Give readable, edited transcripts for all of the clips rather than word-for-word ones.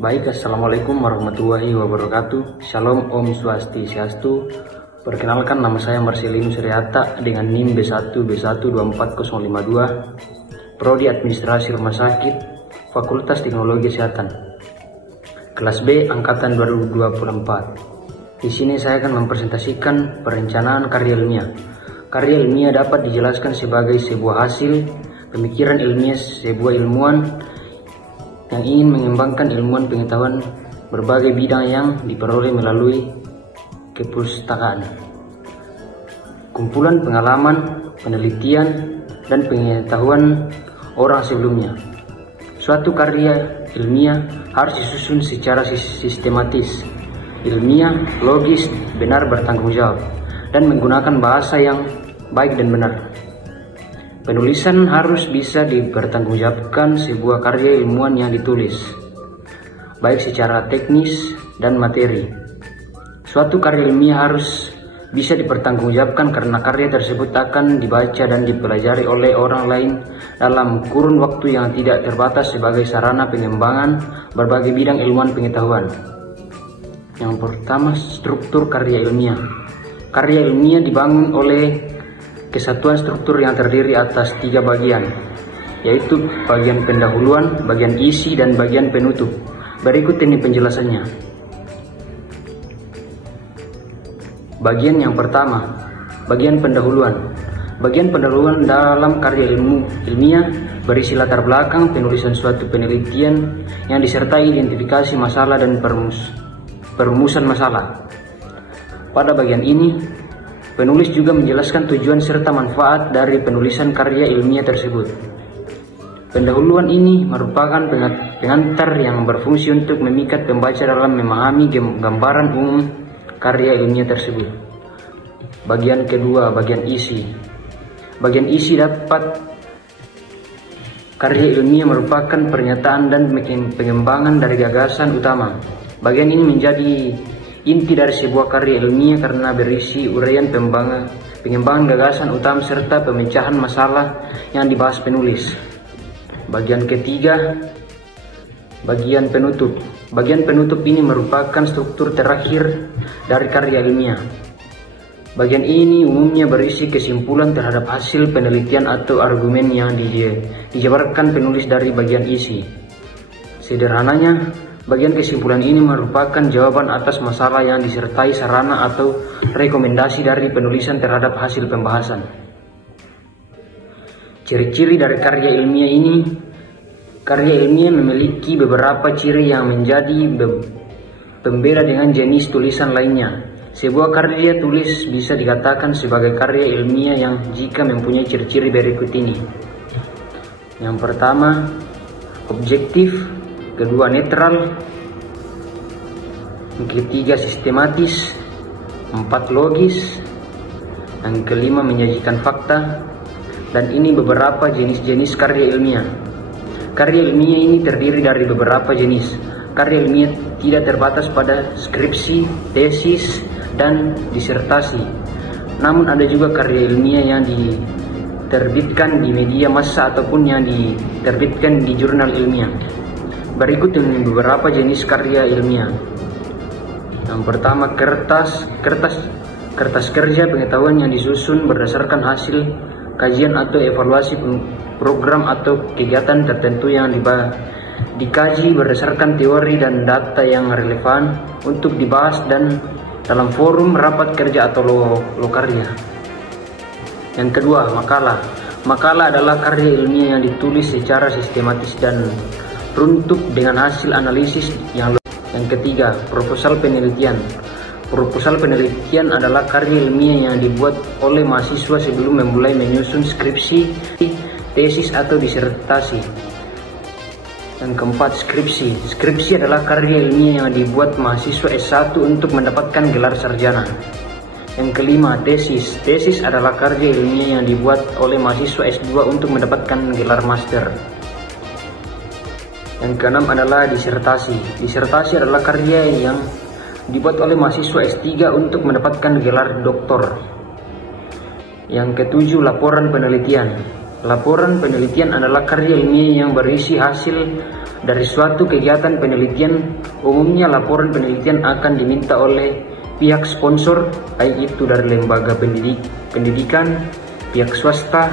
Baik, Assalamualaikum warahmatullahi wabarakatuh. Shalom, Om Swastiastu. Perkenalkan, nama saya Marcelinus Riata dengan NIM B1B1240052, Prodi Administrasi Rumah Sakit, Fakultas Teknologi Kesehatan, kelas B angkatan 2024. Di sini saya akan mempresentasikan perencanaan karya ilmiah. Karya ilmiah dapat dijelaskan sebagai sebuah hasil pemikiran ilmiah sebuah ilmuwan yang ingin mengembangkan ilmuwan pengetahuan berbagai bidang yang diperoleh melalui kepustakaan, kumpulan pengalaman, penelitian, dan pengetahuan orang sebelumnya. Suatu karya ilmiah harus disusun secara sistematis, ilmiah, logis, benar, bertanggung jawab, dan menggunakan bahasa yang baik dan benar. Penulisan harus bisa dipertanggungjawabkan sebuah karya ilmuwan yang ditulis, baik secara teknis dan materi. Suatu karya ilmiah harus bisa dipertanggungjawabkan karena karya tersebut akan dibaca dan dipelajari oleh orang lain dalam kurun waktu yang tidak terbatas sebagai sarana pengembangan berbagai bidang ilmuwan pengetahuan. Yang pertama, struktur karya ilmiah. Karya ilmiah dibangun oleh kesatuan struktur yang terdiri atas 3 bagian, yaitu bagian pendahuluan, bagian isi, dan bagian penutup. Berikut ini penjelasannya. Bagian yang pertama, bagian pendahuluan. Bagian pendahuluan dalam karya ilmiah berisi latar belakang penulisan suatu penelitian yang disertai identifikasi masalah dan perumusan masalah. Pada bagian ini, penulis juga menjelaskan tujuan serta manfaat dari penulisan karya ilmiah tersebut. Pendahuluan ini merupakan pengantar yang berfungsi untuk memikat pembaca dalam memahami gambaran umum karya ilmiah tersebut. Bagian kedua, bagian isi. Bagian isi dapat karya ilmiah merupakan pernyataan dan pengembangan dari gagasan utama. Bagian ini menjadi inti dari sebuah karya ilmiah karena berisi uraian pengembangan gagasan utama serta pemecahan masalah yang dibahas penulis. Bagian ketiga, bagian penutup. Bagian penutup ini merupakan struktur terakhir dari karya ilmiah. Bagian ini umumnya berisi kesimpulan terhadap hasil penelitian atau argumen yang dijabarkan penulis dari bagian isi. Sederhananya, bagian kesimpulan ini merupakan jawaban atas masalah yang disertai sarana atau rekomendasi dari penulisan terhadap hasil pembahasan. Ciri-ciri dari karya ilmiah ini. Karya ilmiah memiliki beberapa ciri yang menjadi pembeda dengan jenis tulisan lainnya. Sebuah karya tulis bisa dikatakan sebagai karya ilmiah yang jika mempunyai ciri-ciri berikut ini. Yang pertama, objektif. Kedua, netral. Yang ketiga, sistematis. 4, logis. Yang kelima, menyajikan fakta. Dan ini beberapa jenis-jenis karya ilmiah. Karya ilmiah ini terdiri dari beberapa jenis. Karya ilmiah tidak terbatas pada skripsi, tesis, dan disertasi. Namun ada juga karya ilmiah yang diterbitkan di media massa ataupun yang diterbitkan di jurnal ilmiah. Berikut ini beberapa jenis karya ilmiah. Yang pertama, kertas kerja pengetahuan yang disusun berdasarkan hasil kajian atau evaluasi program atau kegiatan tertentu yang dikaji berdasarkan teori dan data yang relevan untuk dibahas dan dalam forum rapat kerja atau lokarya. Yang kedua, makalah. Makalah adalah karya ilmiah yang ditulis secara sistematis dan runtuh dengan hasil analisis yang lengkap. Yang ketiga, proposal penelitian. Proposal penelitian adalah karya ilmiah yang dibuat oleh mahasiswa sebelum memulai menyusun skripsi, tesis, atau disertasi. Yang keempat, skripsi. Skripsi adalah karya ilmiah yang dibuat mahasiswa S1 untuk mendapatkan gelar sarjana. Yang kelima, tesis. Tesis adalah karya ilmiah yang dibuat oleh mahasiswa S2 untuk mendapatkan gelar master. Yang keenam adalah disertasi. Disertasi adalah karya yang dibuat oleh mahasiswa S3 untuk mendapatkan gelar doktor. Yang ketujuh, laporan penelitian. Laporan penelitian adalah karya ilmiah yang berisi hasil Dari suatu kegiatan penelitian, umumnya laporan penelitian akan diminta oleh pihak sponsor, baik itu dari lembaga pendidikan, pihak swasta,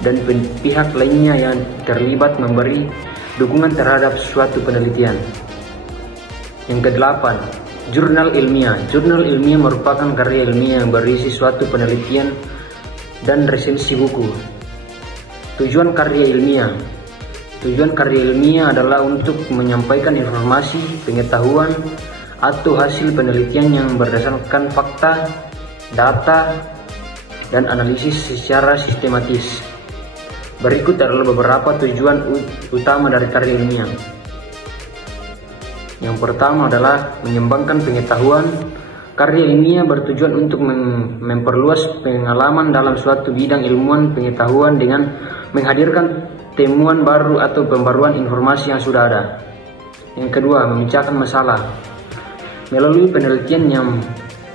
dan pihak lainnya yang terlibat memberi dukungan terhadap suatu penelitian. Yang kedelapan, jurnal ilmiah. Jurnal ilmiah merupakan karya ilmiah yang berisi suatu penelitian dan resensi buku. Tujuan karya ilmiah. Tujuan karya ilmiah adalah untuk menyampaikan informasi, pengetahuan, atau hasil penelitian yang berdasarkan fakta, data, dan analisis secara sistematis. Berikut adalah beberapa tujuan utama dari karya ilmiah. Yang pertama adalah mengembangkan pengetahuan. Karya ilmiah bertujuan untuk memperluas pengalaman dalam suatu bidang ilmuwan pengetahuan dengan menghadirkan temuan baru atau pembaruan informasi yang sudah ada. Yang kedua, memecahkan masalah. Melalui penelitian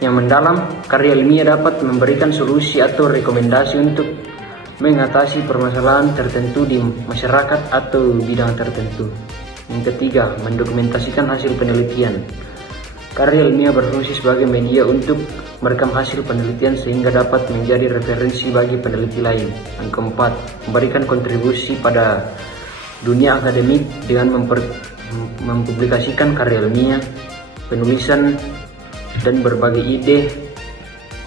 yang mendalam, karya ilmiah dapat memberikan solusi atau rekomendasi untuk mengatasi permasalahan tertentu di masyarakat atau bidang tertentu. Yang ketiga, mendokumentasikan hasil penelitian. Karya ilmiah berfungsi sebagai media untuk merekam hasil penelitian sehingga dapat menjadi referensi bagi peneliti lain. Yang keempat, memberikan kontribusi pada dunia akademik dengan mempublikasikan karya ilmiah, penulisan, dan berbagai ide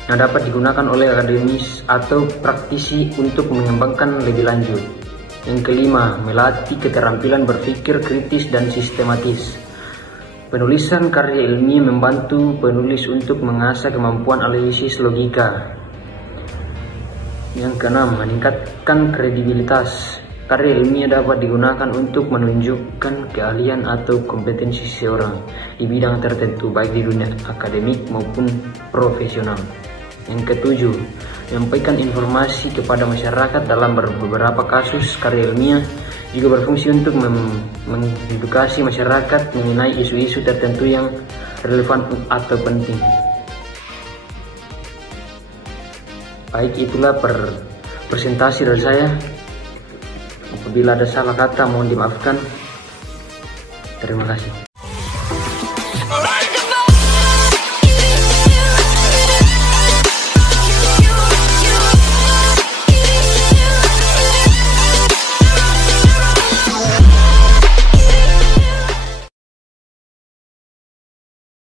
yang dapat digunakan oleh akademis atau praktisi untuk mengembangkan lebih lanjut. Yang kelima, melatih keterampilan berpikir kritis dan sistematis. Penulisan karya ilmiah membantu penulis untuk mengasah kemampuan analisis logika. Yang keenam, meningkatkan kredibilitas. Karya ilmiah dapat digunakan untuk menunjukkan keahlian atau kompetensi seseorang di bidang tertentu, baik di dunia akademik maupun profesional. Yang ketujuh, menyampaikan informasi kepada masyarakat. Dalam beberapa kasus, karya ilmiah juga berfungsi untuk mengedukasi masyarakat mengenai isu-isu tertentu yang relevan atau penting. Baik, itulah presentasi dari saya. Apabila ada salah kata mohon dimaafkan. Terima kasih.